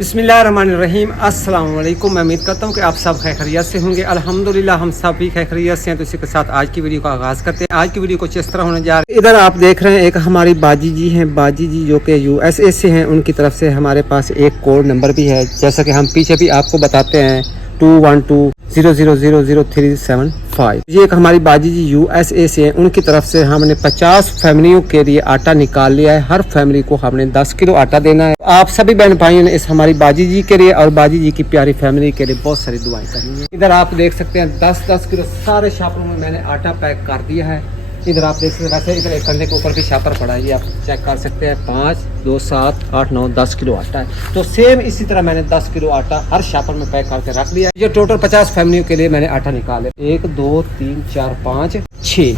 बिस्मिल्लाहिर्रहमानिर्रहीम अस्सलाम वालेकुम। मैं उम्मीद करता हूँ कि आप सब खैरियत से होंगे। अल्हम्दुलिल्लाह हम सब भी खैरियत से हैं। तो इसी के साथ आज की वीडियो का आगाज़ करते हैं। आज की वीडियो कुछ इस तरह होने जा रहा है। इधर आप देख रहे हैं एक हमारी बाजी जी हैं, बाजी जी जो कि USA से हैं। उनकी तरफ से हमारे पास एक कोड नंबर भी है, जैसा कि हम पीछे भी आपको बताते हैं 212000375। ये एक हमारी बाजी जी USA से हैं। उनकी तरफ से हमने 50 फैमिलियों के लिए आटा निकाल लिया है। हर फैमिली को हमने 10 किलो आटा देना है। आप सभी बहन भाइयों ने इस हमारी बाजी जी के लिए और बाजी जी की प्यारी फैमिली के लिए बहुत सारी दुआएं करनी है। इधर आप देख सकते हैं 10-10 किलो सारे शापरों में मैंने आटा पैक कर दिया है। इधर आप देख सकते हैं, वैसे इधर एक कंधे के ऊपर भी शापर पड़ा है, ये आप चेक कर सकते हैं। 5, 2, 7, 8, 9, 10 किलो आटा है। तो सेम इसी तरह मैंने 10 किलो आटा हर शापर में पैक करके रख दिया है। ये टोटल 50 फैमिलियों के लिए मैंने आटा निकाला। 1, 2, 3, 4, 5, 6,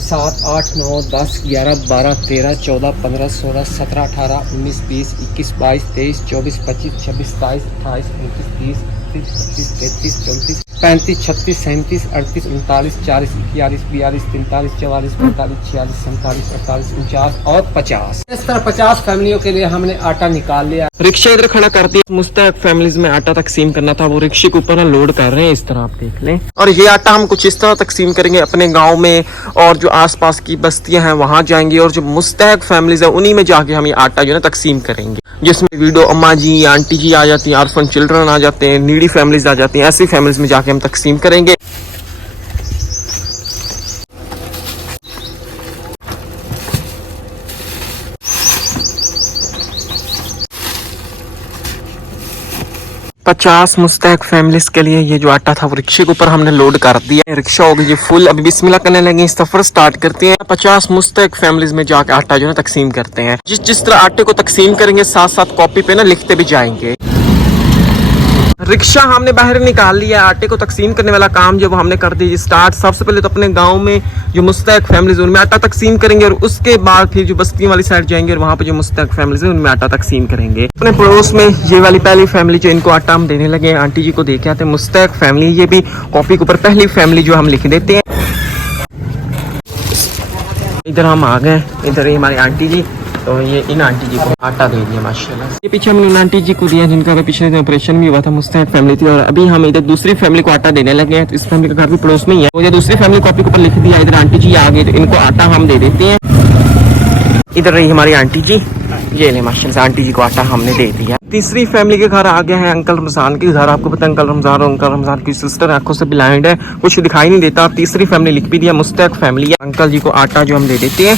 7, 8, 9, 10, 11, 12, 13, 14, 15, 16, 17, 18, 19, 20, 21, 22, 23, 24, 25, 26, 27, 28, 29, 30, 31, 32, 33, 34, 35, 36, 37, 38, 39, 40, 41, 42, 43, 44, 45, 46, 47, 48, 49 और 50। इस तरह 50 फैमिलियों के लिए हमने आटा निकाल लिया। रिक्शा इधर खड़ा कर दिया। मुस्तहक फैमिलीज में आटा तकसीम करना था, वो रिक्शे के ऊपर लोड कर रहे हैं। इस तरह आप देख लें। और ये आटा हम कुछ इस तरह तकसीम करेंगे अपने गांव में, और जो आसपास की बस्तियां हैं वहां जाएंगे, और जो मुस्तहक फैमिलीज है उन्हीं में जाके हम ये आटा जो है तकसीम करेंगे। जिसमें वीडो अम्मा जी, आंटी जी आ जाती हैं, ऑर्फन चिल्ड्रन आ जाते हैं, नीडी फैमिलीज आ जाती हैं। ऐसी फैमिलीज में जाके हम तकसीम करेंगे। पचास मुस्तहक फैमिलीज के लिए ये जो आटा था वो रिक्शे के ऊपर हमने लोड कर दिया। रिक्शा हो गई फुल। अभी बिस्मिल्लाह करने लगे, इस सफर स्टार्ट करते हैं। 50 मुस्तहक फैमिलीज में जाकर आटा जो है तकसीम करते हैं। जिस तरह आटे को तकसीम करेंगे साथ साथ कॉपी पे ना लिखते भी जाएंगे। रिक्शा हमने बाहर निकाल लिया। आटे को तकसीम करने वाला काम जो हमने कर दिया स्टार्ट। सबसे पहले तो अपने गांव में जो मुस्तहक फैमिलीज उनमें आटा तकसीम करेंगे, और उसके बाद फिर जो बस्ती वाली साइड जाएंगे और वहाँ पे जो मुस्तहक फैमिलीज है उनमें आटा तकसीम करेंगे। अपने पड़ोस में ये वाली पहली फैमिली जो इनको आटा हम देने लगे, आंटी जी को देखे आते हैं मुस्तहक फैमिली। ये भी कॉपी के ऊपर पहली फैमिली जो हम लिख देते हैं। इधर हम आ गए। इधर हमारी आंटी जी, तो ये इन आंटी जी को आटा दे दिया माशाल्लाह। ये पीछे हमने उन आंटी जी को दिया जिनका पीछे ऑपरेशन भी हुआ था, मुस्तहक फैमिली थी। और अभी हम इधर दूसरी फैमिली को आटा देने लगे हैं। तो इस फैमिली का घर भी पड़ोस में ही है। तो ये दूसरी फैमिली कॉपी के ऊपर लिख दिया। इधर आंटी जी आ गए, तो इनको आटा हम दे देते हैं। इधर रही हमारी आंटी जी, ये ले माशाल्लाह आंटी जी को आटा हमने दे दिया। तीसरी फैमिली के घर आ गए हैं अंकल रमजान के घर। आपको पता है अंकल रमजान की सिस्टर आंखों से ब्लाइंड है, कुछ दिखाई नहीं देता। तीसरी फैमिली लिख भी दिया, मुस्तहक फैमिली है। अंकल जी को आटा जो हम दे देते हैं।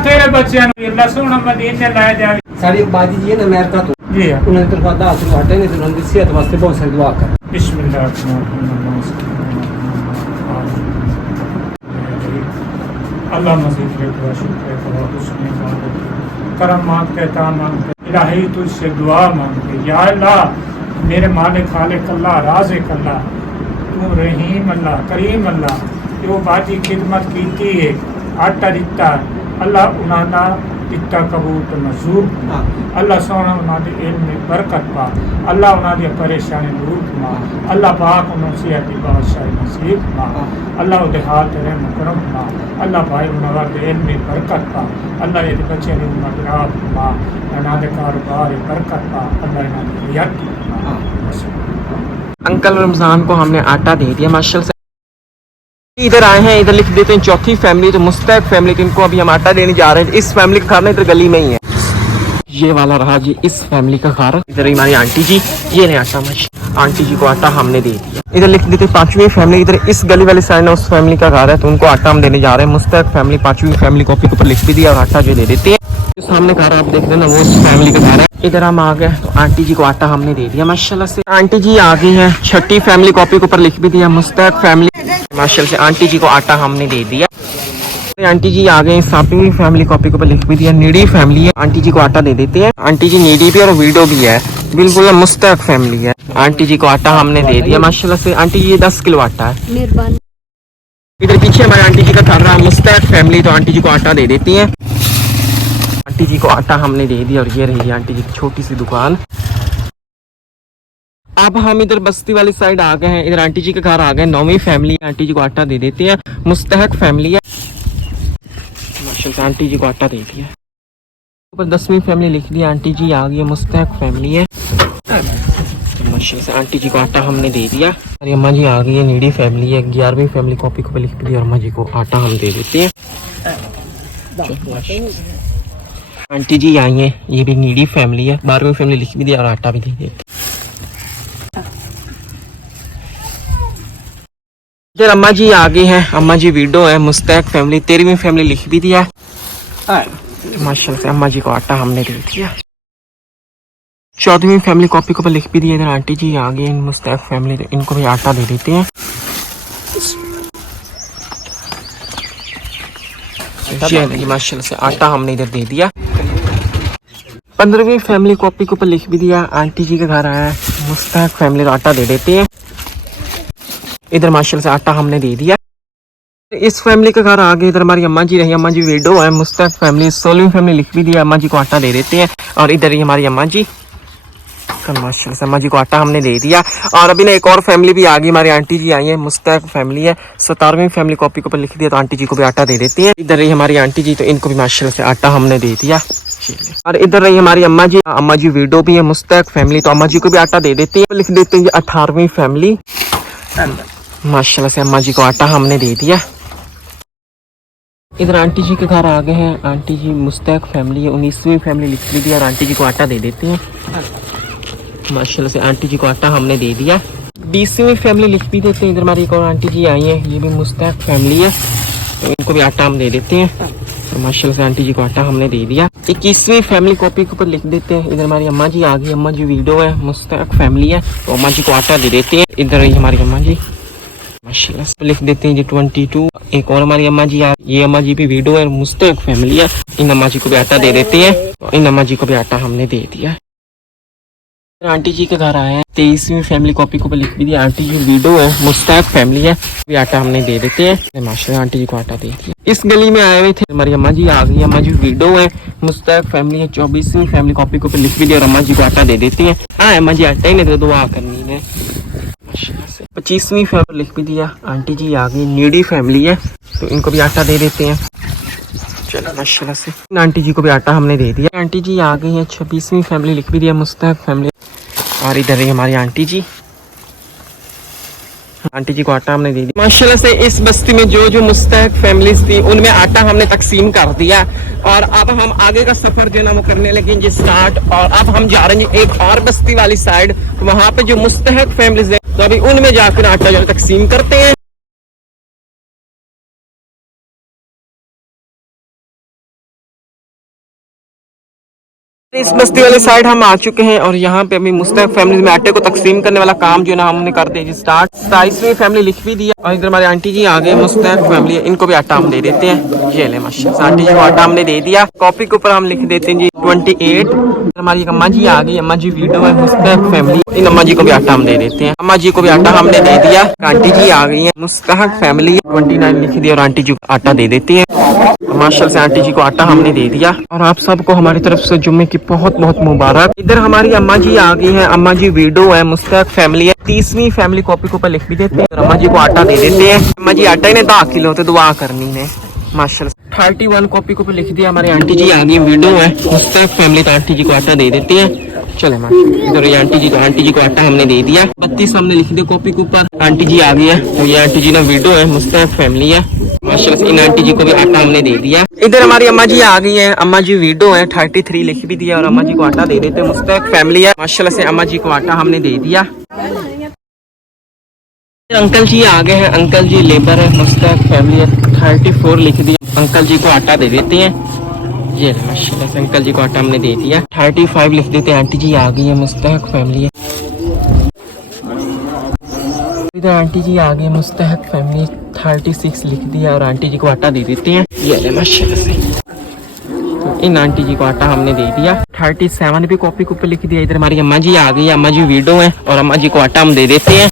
तेरे बच्चे लहसुन मदीने लाए जाए। सारी एक बाजी जी है ना अमेरिका तो जी उन्होंने तो आटा नहीं, तो उन्होंने सेहत वास्ते बहुत सारी दुआ कर। बिस्मिल्लाह। अल्लाह मसीह करम मांगते, ताम मांगते, इलाही तुझसे दुआ मांगते। या अल्लाह मेरे मालिक खालिक अल्लाह राज़िक अल्लाह, तू रहीम अल्लाह करीम अल्लाह, जो बाजी खिदमत की है आटा दिता अल्लाह उन्हां दिता कबूल तो मंजूर। अल्लाह सोना उन्होंने इल्म में बरकत पा। अल्लाह उन्होंने परेशानी दूर फरमा। अल्लाह पाक उन्होंने सेहत की बादशाही नसीब फरमा। अल्लाह उनके हाथ रहम करम फरमा। अल्लाह भाई उन्होंने इल्म में बरकत पा। अल्लाह ये बच्चे ने उन्होंने राह फरमा। उन्होंने कारोबार बरकत पा। अल्लाह इन्होंने रियायत फरमा। अंकल रमजान को हमने आटा दे दिया माशाल्लाह। इधर आए हैं, इधर लिख देते हैं चौथी फैमिली, तो मुस्तहक फैमिली, इनको अभी हम आटा देने जा रहे हैं। इस फैमिली का घर ना इधर गली में ही है। ये वाला रहा जी इस फैमिली का घर। इधर हमारी आंटी जी, ये नहीं आटा आंटी जी को आटा हमने दे दिया। इधर लिख देते पांचवी फैमिली, इधर इस गली वाली साइड में उस फैमिली का घर है, तो उनको आटा हम देने जा रहे हैं। मुस्तहक फैमिली पांचवी फैमिली कॉपी के ऊपर लिख भी दिया और आटा जो दे देते हैं। जो सामने घर आप देख रहे हैं ना, वो इस फैमिली का घर है। इधर हम आ गए, तो आंटी जी को आटा हमने दे दिया माशाल्लाह से। आंटी जी आ गई है, छठी फैमिली कॉपी के ऊपर लिख भी दिया मुस्तहक फैमिली माशाल्लाह से। आंटी जी को आटा हमने दे दिया। आंटी जी आ गए, सातवीं फैमिली कॉपी के ऊपर लिख भी दिया नीडी फैमिली है। आंटी जी को आटा दे देते हैं। आंटी जी नीडी भी और वीडो भी है, बिल्कुल मुस्तहक फैमिली है। आंटी जी को आटा हमने दे दिया माशाल्लाह से। आंटी जी ये 10 किलो आटा है। मेहरबानी। इधर पीछे हमारे आंटी जी का घर रहा मुस्तहक फैमिली, तो आंटी जी को आटा दे देती है। आंटी जी को आटा हमने दे दिया। और ये रही आंटी जी की छोटी सी दुकान। अब हम इधर बस्ती वाली साइड आ गए हैं। इधर आंटी जी के घर आ गए, 9वीं फैमिली। आंटी जी को आटा दे देते हैं, मुस्तहक फैमिली है माशाल्लाह। आंटी जी को आटा दे दिया। ऊपर 10वीं फैमिली लिख दी। आंटी जी आ गई है, मुस्तैक फैमिली है। तो माशाल्लाह से आंटी जी को आटा हमने दे दिया। और अम्मा जी आ गई है, नीडी फैमिली है। 11वीं फैमिली कॉपी को लिख दी और अम्मा जी को आटा हम दे देते हैं। आंटी जी आई है, ये भी नीडी फैमिली है। 12वीं फैमिली लिख भी दिया और आटा भी दे देते। इधर अम्मा जी आ गई हैं। अम्मा जी विडो है, मुस्तैक फैमिली। 13वीं फैमिली लिख भी दिया। माशाल्लाह से अम्मा जी को आटा हमने दे दिया। 14वीं फैमिली कॉपी को लिख भी दिया। इधर आंटी जी आ गई, मुस्तैक फैमिली, तो इनको भी आटा दे देते हैं। माशाल्लाह से आटा हमने इधर दे दिया। 15वीं फैमिली कॉपी के ऊपर लिख भी दिया। आंटी जी के घर आया है, मुस्तैक फैमिली, तो आटा दे देते हैं। इधर माशाल्लाह से आटा हमने दे दिया। इस फैमिली के घर आगे इधर हमारी अम्मा जी रही। अम्मा जी विडो है, मुस्तैक फैमिली। 16वीं फैमिली लिख भी दिया। अम्मा जी को आटा दे देते हैं। और इधर ही हमारी अम्मा जी, माशाल्लाह से अम्मा जी को आटा हमने दे दिया। और अभी ना एक और फैमिली भी आ गई, हमारी आंटी जी आई है, मुस्तैक फैमिली है। 17वीं फैमिली कॉपी के ऊपर लिख दिया, तो आंटी जी को भी आटा दे देते हैं। इधर रही हमारी आंटी जी, तो इनको भी माशाल्लाह से आटा हमने दे दिया। और इधर रही हमारी अम्मा जी। अम्मा जी विडो भी है, मुस्तैक फैमिली, तो अम्मा जी को भी आटा दे देते हैं। लिख देते हैं 18वीं फैमिली। माशाल्लाह से अम्मा जी को आटा हमने दे दिया। इधर आंटी जी के घर आ गए हैं। आंटी जी मुस्तैक फैमिली है। 19वीं फैमिली लिख ली दिया और आंटी जी को आटा दे देते हैं। माशाल्लाह से आंटी जी को आटा हमने दे दिया। 20वीं फैमिली लिख भी देते हैं। इधर हमारी एक और आंटी जी आई है, ये भी मुस्तैक फैमिली है, तो इनको भी आटा हम दे देते हैं। तो माशाल्लाह से आंटी जी को आटा हमने दे दिया। 21वीं फैमिली कॉपी के ऊपर लिख देते हैं। इधर हमारी अम्मा जी आ गई। अम्मा जी विडो है, मुस्तैक फैमिली है, तो अम्मा जी को आटा दे देते हैं। इधर रही हमारी अम्मा जी, माशाल्लाह से लिख देते हैं जी 22। एक और हमारी अम्मा जी आ, ये अम्मा जी भी विडो है, मुस्तैक फैमिली है, इन अम्मा जी को भी आटा दे देते हैं। तो इन अम्मा जी को भी आटा हमने दे दिया। आंटी जी के घर आए हैं। 23वीं फैमिली कॉपी को लिख भी दिया। आंटी जी विडो है, मुस्तैक फैमिली है, भी आटा हमने दे देते हैं। माशाल्लाह आंटी जी को आटा दे दिया। इस गली में आए हुए थे, हमारी अम्मा जी आ गई। अम्मा जी विडो है, मुस्तैक फैमिली है। 24वीं फैमिली कॉपी को लिख भी दिया और अम्मा जी को आटा दे देते हैं। हाँ अम्मा जी आटा ही नहीं, तो दुआ करनी है। 25वीं फैमिली लिख भी दिया। आंटी जी आ गई, नीडी फैमिली है, तो इनको भी आटा दे देते हैं। चलो माशाल्लाह से आंटी जी को भी आटा हमने दे दिया। आंटी जी आ गई है। 26वीं फैमिली लिख भी दिया, मुस्तैक फैमिली। और इधर रही हमारी आंटी जी। आंटी जी को आटा हमने दे दिया। माशाल्लाह से इस बस्ती में जो जो मुस्तैक फैमिलीज थी, उनमें आटा हमने तकसीम कर दिया। और अब हम आगे का सफर जो ना वो करने लगे जी स्टार्ट। और अब हम जा रहे हैं एक और बस्ती वाली साइड, वहां पे जो मुस्तैक फैमिलीज है, तो अभी उनमें जाकर आटा जो तकसीम करते हैं। इस बस्ती वाली साइड हम आ चुके हैं और यहाँ पे अभी मुस्तैक फैमिली में आटे को तकसीम करने वाला काम जो है ना हमने कर दिया जी स्टार्ट। 27वीं फैमिली लिख भी दिया। और इधर हमारी आंटी जी आ गए, मुस्तैक फैमिली है, इनको भी आटा हम दे देते हैं। ये ले माशाल्लाह आंटी जी को आटा हमने दे दिया। कॉपी के ऊपर हम लिख देते हैं जी 28। हमारी अम्मा जी आ गई। अम्मा जी विडो है, मुस्तैक फैमिली, इन अम्मा जी को भी आटा हम दे देते हैं। अम्मा जी को भी आटा हमने दे दिया। आंटी जी आ गई है, मुस्तैक फैमिली 29 लिख दिया और आंटी जी को आटा दे देती है। माशाल्लाह से आंटी जी को आटा हमने दे दिया। और आप सबको हमारी तरफ से जुम्मे की बहुत बहुत मुबारक। इधर हमारी अम्मा जी आ गई हैं। अम्मा जी विडो है, मुस्तैक फैमिली है। 30वीं फैमिली कॉपी के ऊपर लिख भी देते हैं। अम्मा जी को आटा दे देते हैं। अम्मा जी आटा ही ने 10 किलो तो दुआ करनी है माशाल्लाह। 31 कॉपी के ऊपर लिख दिया। हमारी आंटी जी आ गई, विडो है, मुस्तैक फैमिली, तो आंटी जी को आटा दे देते हैं। चले माशाल्लाह। इधर ये आंटी जी, तो आंटी जी को आटा हमने दे दिया। 32 हमने लिख दिया कॉपी के ऊपर। आंटी जी आ गई है, तो ये आंटी जी ना विडो है, मुस्तैक फैमिली है, माशाल्लाह से इन आंटी जी को भी आटा हमने दे दिया। इधर हमारी अम्मा जी आ गई हैं। अम्मा जी विडो है, 33 लिख भी दिया और अम्मा जी को आटा दे देते हैं। मुस्तैक फैमिली है, माशाल्लाह से अम्मा जी को आटा हमने दे दिया। अंकल जी आ गए हैं। अंकल जी लेबर है, मुस्तैक फैमिली है, 34 लिख दिया। अंकल जी को आटा दे देते हैं। ये माशाल्लाह से अंकल जी को आटा हमने दे दिया। 35 लिख देते हैं। आंटी जी आ गई है, मुस्तैक फैमिली है। इधर आंटी जी आ गई, मुस्तैक फैमिली, 36 लिख दिया और आंटी जी को आटा दे देते हैं। ये माशाल्लाह से तो इन आंटी जी को आटा हमने दे दिया। 37 भी कॉपी के ऊपर लिख दिया। इधर हमारी अम्मा जी आ गई है। अम्मा जी विडो है और अम्मा जी को आटा हम दे देते हैं।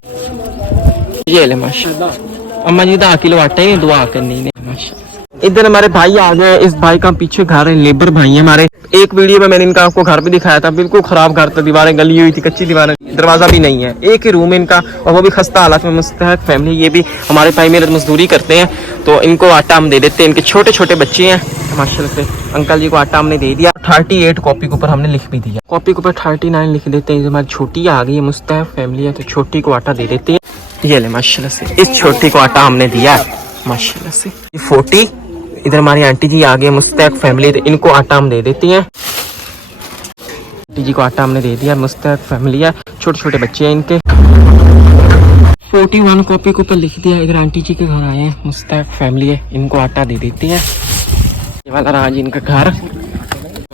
ये ले माशाल्लाह अम्मा जी 10 किलो आटा ही दुआ करनी है माशाल्लाह। इधर हमारे भाई आ गए। इस भाई का पीछे घर है, लेबर भाई है हमारे, एक वीडियो में मैंने इनका आपको घर भी दिखाया था, बिल्कुल खराब घर था, दीवारें गली हुई थी, कच्ची दीवारें, दरवाजा भी नहीं है, एक ही रूम है इनका और वो भी खस्ता हालत में। मुस्तहक फैमिली, ये भी हमारे भाई मेहनत मजदूरी करते हैं तो इनको आटा हम दे देते हैं। इनके छोटे छोटे बच्चे हैं माशाल्लाह से। अंकल जी को आटा हमने दे दिया। 38 कॉपी के ऊपर हमने लिख भी दिया, कॉपी के ऊपर 39 लिख देते हैं। हमारी छोटी आ गई है, मुस्तहक फैमिली है तो छोटी को आटा दे देते हैं। ये ले माशाल्लाह से, इस छोटी को आटा हमने दिया है माशाल्लाह से। 40 इधर हमारी आंटी जी आ गए, मुस्तहक फैमिली, तो इनको आटा हम दे देते हैं। आंटी जी को आटा हमने दे दिया, मुस्तहक फैमिली है, छोटे छोटे बच्चे हैं इनके। 41 कॉपी के ऊपर लिख दिया। इधर आंटी जी के घर आए हैं, मुस्तहक फैमिली है, इनको आटा दे देते हैं। ये वाला रहा जी इनका घर,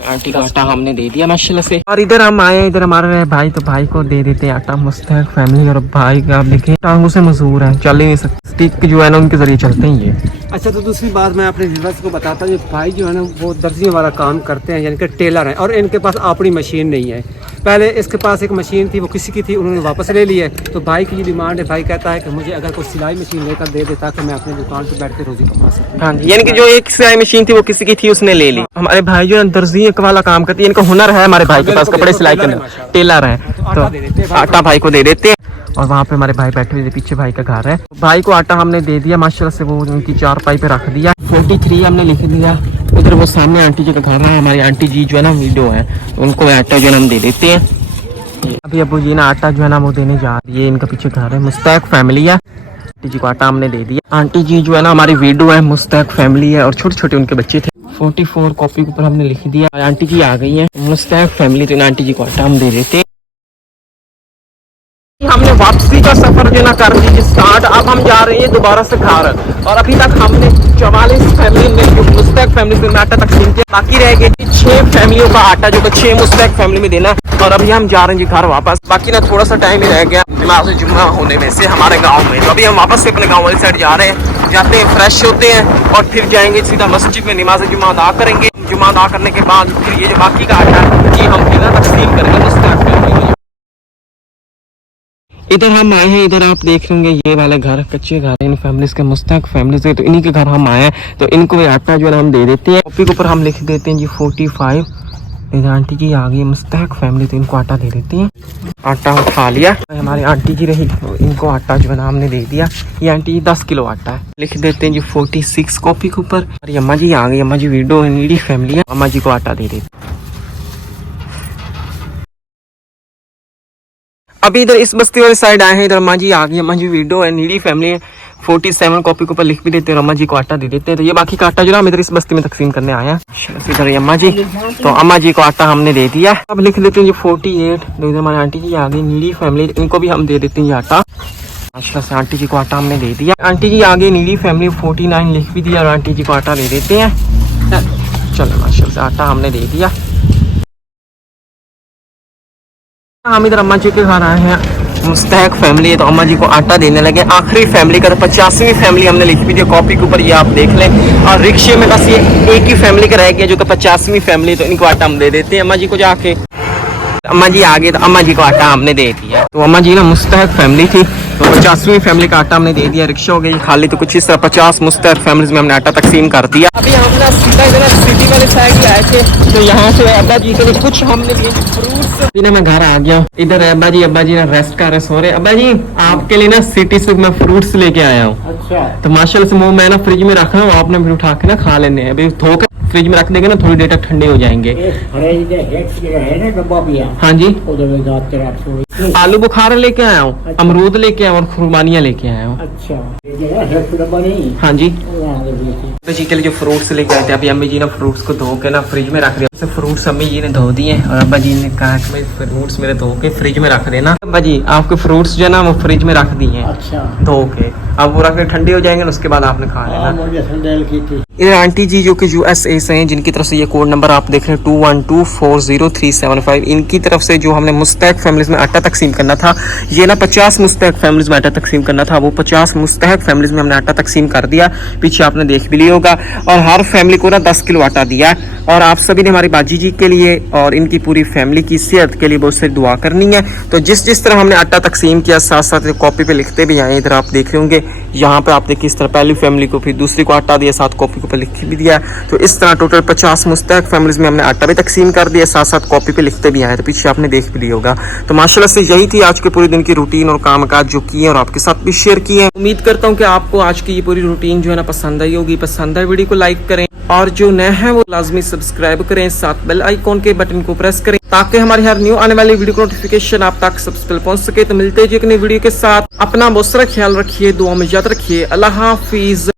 आंटी का आटा हमने दे दिया माशाल्लाह से। और इधर हम आए, इधर हमारे भाई, तो भाई को दे देते हैं आटा, मुस्तहक फैमिली। और भाई का आप देखें टांगों से मजबूर है, चल ही नहीं सकते, स्टिक जो है ना उनके जरिए चलते हैं ये। अच्छा, तो दूसरी बात मैं अपने व्यूअर्स को बताता हूँ, ये भाई जो है ना वो दर्जी वाला काम करते हैं, यानी कि टेलर हैं, और इनके पास अपनी मशीन नहीं है। पहले इसके पास एक मशीन थी, वो किसी की थी, उन्होंने वापस ले ली है। तो भाई की ये डिमांड है, भाई कहता है कि मुझे अगर कोई सिलाई मशीन लेकर दे दे ताकि मैं अपनी दुकान पर बैठ के रोजी कमा सकूँ। हाँ जी, यानी कि जो एक सिलाई मशीन थी वो किसी की थी, उसने ले ली। हमारे भाई जो है दर्जी वाला काम करती है, इनका हुनर है हमारे भाई के पास, कपड़े सिलाई करने, टेलर है, तो आटा भाई को दे देते हैं। और वहाँ पे हमारे भाई बैठे हुए, पीछे भाई का घर है। भाई को आटा हमने दे दिया माशाल्लाह से, वो उनकी चारपाई पे रख दिया। 43 हमने लिख दिया। उधर वो सामने आंटी जी का घर है, हमारी आंटी जी जो है ना वीडियो है, उनको आटा जो है हम दे देते हैं। अभी अबू जी ना आटा जो है ना वो देने जा रही है, इनका पीछे घर है, मुस्तहक फैमिली है। आंटी जी को आटा हमने दे दिया। आंटी जी जो है ना हमारी वीडियो है, मुस्तहक फैमिली है, और छोटे छोटे उनके बच्चे थे। 44 कॉपी के ऊपर हमने लिख दिया। आंटी जी आ गई है, मुस्तहक फैमिली, तो आंटी जी को आटा हम दे देते हैं। हमने वापसी का सफर जो ना कर दी स्टार्ट। अब हम जा रहे हैं दोबारा से घर, और अभी तक हमने 44 फैमिली में मुस्तहक फैमिली में आटा तकसीम किया। बाकी रह गए 6 फैमिलियों का आटा जो कि 6 मुस्तहक फैमिली में देना। और अभी हम जा रहे हैं जी घर वापस। बाकी ना थोड़ा सा टाइम ही रह गया नमाज जुम्मा होने में से हमारे गाँव में, तो अभी हम वापस से अपने गाँव वाली साइड जा रहे हैं। जाते हैं, फ्रेश होते हैं और फिर जाएंगे सीधा मस्जिद में नमाज जुम्मा अदा करेंगे। जुम्मा अदा करने के बाद फिर ये जो बाकी का आटा है ये हम फिर तकसीम करेंगे मुस्तहक फैमिली में। इधर हम आए हैं, इधर आप देख लेंगे ये वाले घर कच्चे घर है इन फैमिलीज के, मुस्तहक फैमिली से, तो इन्हीं के घर हम आए हैं। तो इनको ये आटा जो है हम दे देते हैं। कॉपी के ऊपर हम लिख देते हैं जी 45। इधर आंटी जी आ गई मुस्तहक फैमिली, तो इनको आटा दे देते हैं। आटा उठा लिया, हमारी आंटी जी रही, इनको आटा जो है हमने दे दिया। ये आंटी जी 10 किलो आटा है, लिख देते हैं जी 46 कॉपी के ऊपर। और अम्मा जी आ गई, अम्मा जी वीडियो नीडी फैमिली है, अम्मा जी को आटा दे देते। अभी इधर इस बस्ती वाली साइड आए हैं, इधर अम्मा जी आ गई, अम्मा जी वीडियो है नीडी फैमिली है। 47 कॉपी के ऊपर लिख भी देते हैं और अम्मा जी को आटा दे देते हैं। तो ये बाकी का आटा जो ना हम इधर इस बस्ती में तकसीम करने आए हैं। इधर अम्मा जी, तो अम्मा जी को आटा हमने दे दिया। अब लिख देते हैं जी 48। तो इधर हमारी आंटी जी आ गई नीडी फैमिली, इनको भी हम दे देते हैं ये आटा माशाल्लाह से। आंटी जी को आटा हमने दे दिया। आंटी जी आ गई नीडी फैमिली, 49 लिख भी दिया और आंटी जी को आटा दे देते हैं। चलो माशाल्लाह से आटा हमने दे दिया। हम इधर अम्मा जी के घर आए हैं, मुस्तहक फैमिली है, तो अम्मा जी को आटा देने लगे। आखिरी फैमिली का 50वीं फैमिली हमने लिख भी दिया कॉपी के ऊपर, ये आप देख लें। और रिक्शे में बस ये एक ही फैमिली का रह गया जो कि 50वीं फैमिली, तो इनको आटा हम दे देते हैं अम्मा जी को जाके। अम्मा जी आ गए तो अम्मा जी को आटा हमने दे दिया। तो अम्मा जी ना मुस्तहक फैमिली थी, तो 50वीं फैमिली का आटा हमने दे दिया। रिक्शा हो गई खाली, तो कुछ इस तरह 50 मुस्तहक फैमिलीज में हमने आटा तकसीम कर दिया। अभी हम ना सीधा इधर सिटी वाले साइड आए थे, तो यहाँ से अब्बा जी के लिए कुछ हमने लिए फ्रूट्स। मैं घर आ गया, इधर अब्बा जी ना रेस्ट कर रहे, सो रहे। अब्बा जी आपके लिए ना सिटी से मैं फ्रूट्स लेके आया हूँ। अच्छा, तो माशाल्लाह से मैं ना फ्रिज में रखा हूँ, आपने भी उठा के ना खा लेने। अभी धो के फ्रिज में रख देंगे ना, थोड़ी देर तक ठंडे हो जाएंगे। हाँ जी, आलू बुखारा लेके आया हूँ, अच्छा। अमरूद लेके आया और खुरमानियाँ लेके आया हूँ। अच्छा, हाँ जी। तो जी के लिए जो फ्रूट्स लेके आए थे, अभी अम्मी जी ने फ्रूट्स को धो के ना फ्रिज में रख दिया। फ्रूट्स अम्मी जी ने धो दिए और अब्बा जी ने कहा कि फ्रूट्स मेरे धो के फ्रिज में रख देना। अब्बा जी आपके फ्रूट्स जो है ना वो फ्रिज में रख दिए। अच्छा, धो के अब वो रख के ठंडे हो जाएंगे, उसके बाद आपने खा लेना। इधर आंटी जी जो कि USA से हैं, जिनकी तरफ से ये कोड नंबर आप देख रहे हैं 212400375, इनकी तरफ से जो हमने मुस्तहक फैमिलीज में आटा तकसीम करना था, ये ना 50 मुस्तहक फैमिलीज में आटा तकसीम करना था, वो 50 मुस्तहक फैमिलीज में हमने आटा तकसीम कर दिया। पीछे आपने देख भी लिया होगा। और हर फैमिली को ना 10 किलो आटा दिया। और आप सभी ने हमारी बाजी जी के लिए और इनकी पूरी फैमिली की सेहत के लिए बहुत सारी दुआ करनी है। तो जिस तरह हमने आटा तकसीम किया, साथ साथ कॉपी पे लिखते भी आए। इधर आप देख रहे होंगे, यहाँ पे आप देखिए इस तरह पहली फैमिली को, फिर दूसरी को आटा दिया, साथ कॉपी के ऊपर लिख भी दिया है। तो इस तरह टोटल 50 मुस्तहक फैमिलीज में हमने आटा भी तकसीम कर दिया, साथ साथ कॉपी पे लिखते भी आए, तो पीछे आपने देख भी लिया होगा। तो माशाल्लाह से यही थी आज के पूरे दिन की रूटीन और काम काज जो किए और आपके साथ भी शेयर किए हैं। उम्मीद करता हूँ कि आपको आज की ये पूरी रूटीन जो है ना पसंद आई होगी। पसंद आए वीडियो को लाइक करें और जो नए हैं वो लाजमी सब्सक्राइब करें, साथ बेल आइकॉन के बटन को प्रेस करें ताकि हमारी हर न्यू आने वाली वीडियो नोटिफिकेशन आप तक सबसे पहले पहुंच सके। तो मिलते हैं एक नई वीडियो के साथ। अपना बहुत सारा ख्याल रखिए, दुआ में याद रखिए। अल्लाह हाफिज।